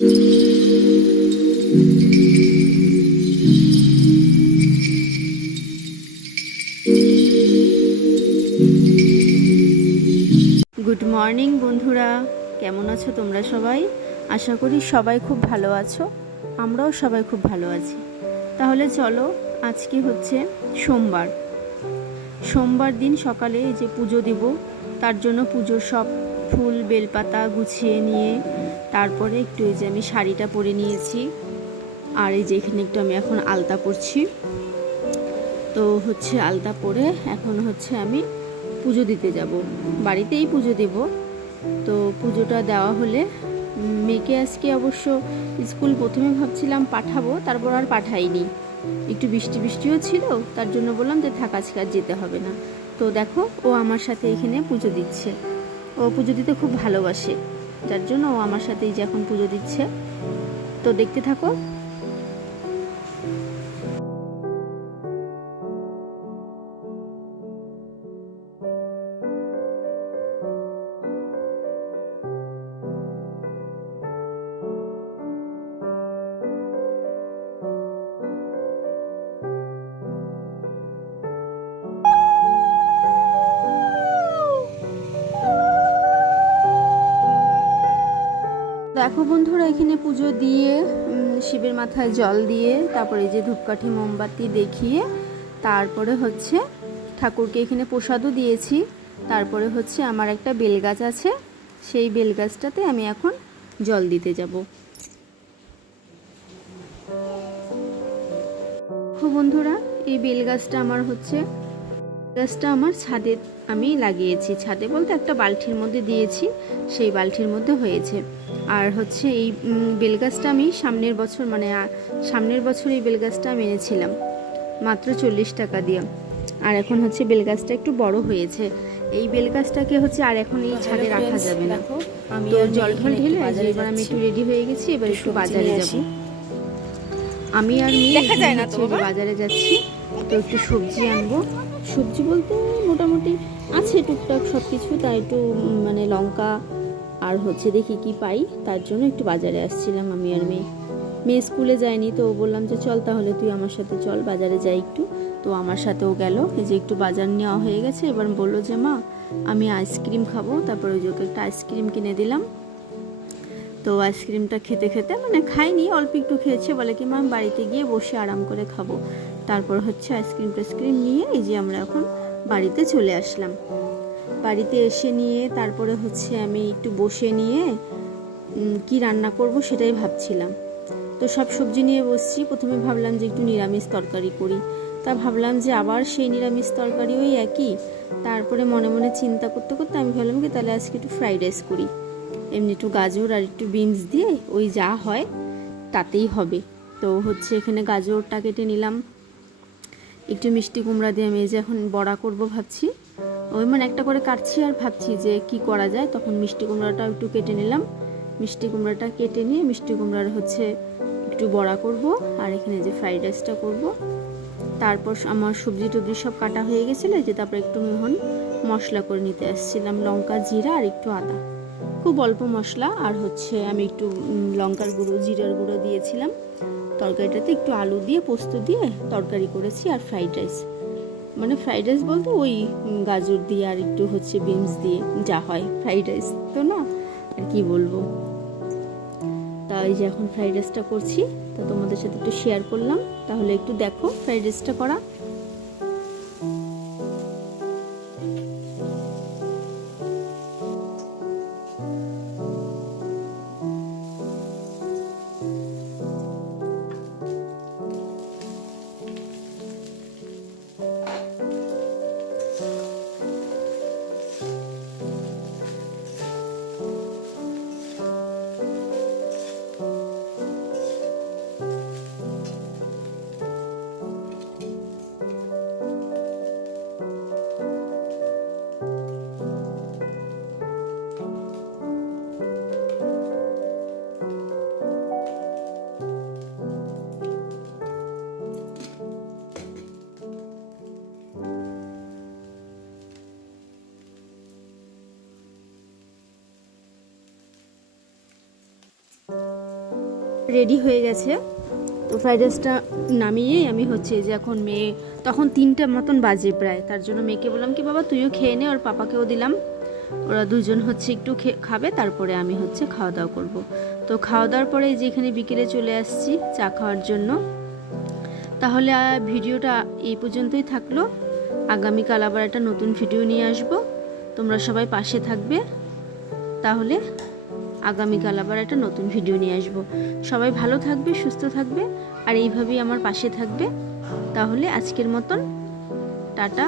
Good morning বন্ধুরা, কেমন আছো তোমরা সবাই? আশা করি সবাই খুব ভালো আছো, আমরাও সবাই খুব ভালো আছি। তাহলে চলো, আজকে হচ্ছে সোমবার দিন সকালে এই যে পুজো দিব, তার জন্য পুজোর সব ফুল বেলপাতা গুছিয়ে নিয়ে তারপরে একটু এই যে আমি শাড়িটা পরে নিয়েছি, আর এই যে এখানে একটু আমি এখন আলতা পরছি। তো হচ্ছে আলতা পরে এখন হচ্ছে আমি পুজো দিতে যাব, বাড়িতেই পুজো দেব। তো পুজোটা দেওয়া হলে মেয়েকে আজকে অবশ্য স্কুল প্রথমে ভাবছিলাম পাঠাবো, তারপর আর পাঠাইনি, একটু বৃষ্টিও ছিল, তার জন্য বললাম যে থাক আজকে আর যেতে হবে না। তো দেখো, ও আমার সাথে এখানে পুজো দিচ্ছে। ও পুজো দিতে খুব ভালোবাসে, যার জন্য ও আমার সাথেই যে এখন পুজো দিচ্ছে। তো দেখতে থাকো। দেখো বন্ধুরা, এখানে পুজো দিয়ে শিবের মাথায় জল দিয়ে তারপরে যে ধূপকাঠি মোমবাতি দেখিয়ে তারপরে হচ্ছে ঠাকুরকে এখানে প্রসাদও দিয়েছি। তারপরে হচ্ছে আমার একটা বেলগাছ আছে, সেই বেলগাছটাতে আমি এখন জল দিতে যাব। বন্ধুরা, এই বেলগাছটা আমার ছাদে আমি লাগিয়েছি, ছাদে বলতে একটা বালতির মধ্যে দিয়েছি, সেই বালতির মধ্যে হয়েছে। আর হচ্ছে এই বেলগাছটা আমি সামনের বছর এই বেলগাছটা আমি এনেছিলাম মাত্র 40 টাকা দিয়ে। আর এখন হচ্ছে বেলগাছটা একটু বড় হয়েছে। এই বেলগাছটাকে হচ্ছে আর এখন এই ছাদে রাখা যাবে না। তো জল ঢেলে এবার আমি একটু রেডি হয়ে গেছি, এবার একটু বাজারে যাব। আমি আর মেয়ে বাজারে যাচ্ছি, তো একটু সবজি আনবো। সবজি বলতে মোটামুটি আছে টুকটাক সব কিছু, তাই একটু লঙ্কা আর হচ্ছে দেখি কি পাই, তার জন্য একটু বাজারে আসছিলাম আমি আর মেয়ে স্কুলে যায়নি, তো বললাম যে চল তাহলে তুই আমার সাথে চল, বাজারে যাই একটু। তো আমার সাথেও গেল, এই যে একটু বাজার নেওয়া হয়ে গেছে। এবার বললো যে মা আমি আইসক্রিম খাবো, তারপরে ওই যে ওকে একটা আইসক্রিম কিনে দিলাম। তো আইসক্রিমটা খেতে খেতে খাইনি, অল্প একটু খেয়েছে, বলে কি মা বাড়িতে গিয়ে বসে আরাম করে খাবো। তারপর হচ্ছে আইসক্রিম নিয়ে এই যে আমরা এখন বাড়িতে চলে আসলাম। বাড়িতে এসে নিয়ে তারপরে হচ্ছে আমি একটু বসে নিয়ে কি রান্না করব সেটাই ভাবছিলাম। তো সব সবজি নিয়ে বসছি, প্রথমে ভাবলাম যে একটু নিরামিষ তরকারি করি, তা ভাবলাম যে আবার সেই নিরামিষ তরকারি ওই একই। তারপরে মনে মনে চিন্তা করতে করতে আমি ভাবলাম কি তাহলে আজকে একটু ফ্রাইড রাইস করি, এমনি একটু গাজর আর একটু বিনস দিয়ে ওই যা হয় তাতেই হবে। তো হচ্ছে এখানে গাজরটা কেটে নিলাম, একটু মিষ্টি কুমড়া দিয়ে আমি এই যে এখন বড়া করব ভাবছি। ওই একটা করে কাটছি আর ভাবছি যে কি করা যায়। তখন মিষ্টি কুমড়াটা একটু কেটে নিলাম, মিষ্টি কুমড়াটা কেটে নিয়ে মিষ্টি কুমড়ার হচ্ছে একটু বড়া করব, আর এখানে যে ফ্রাইড রাইসটা করব। তারপর আমার সবজি টবজি সব কাটা হয়ে গেছিলো, যে তারপর একটু মশলা করে নিতে আসছিলাম, লঙ্কা জিরা আর একটু আদা, খুব অল্প মশলা। আর হচ্ছে আমি একটু লঙ্কার গুঁড়ো জিরার গুঁড়ো দিয়েছিলাম। তরকারিটাতে একটু আলু দিয়ে পোস্ত দিয়ে তরকারি করেছি, আর ফ্রাইড রাইস ফ্রাইড রাইস বলতে ওই গাজর দিয়ে আর একটু হচ্ছে বিনস দিয়ে যা হয় ফ্রাইড রাইস, তো না আর কি বলবো। তাই যে এখন ফ্রাইড রাইসটা করছি, তা তোমাদের সাথে একটু শেয়ার করলাম। তাহলে একটু দেখো ফ্রাইড রাইসটা করা। রেডি হয়ে গেছে। তো ফ্রাইড রাইসটা নামিয়েই আমি হচ্ছে যে এখন মেয়ে, তখন 3টা মতন বাজে প্রায়, তার জন্য মেয়েকে বললাম কি বাবা তুইও খেয়ে নে, ওর পাপাকেও দিলাম, ওরা দুজন হচ্ছে একটু খাবে, তারপরে আমি হচ্ছে খাওয়া দাওয়া করব। তো খাওয়া দাওয়ার পরে যে এখানে বিকেলে চলে আসছি চা খাওয়ার জন্য। তাহলে ভিডিওটা এই পর্যন্তই থাকলো। আগামীকাল আবার একটা নতুন ভিডিও নিয়ে আসব, তোমরা সবাই পাশে থাকবে। তাহলে আগামীকাল আবার একটা নতুন ভিডিও নিয়ে আসব। সবাই ভালো থাকবে, সুস্থ থাকবে, আর এইভাবেই আমার পাশে থাকবে। তাহলে আজকের মতন টাটা।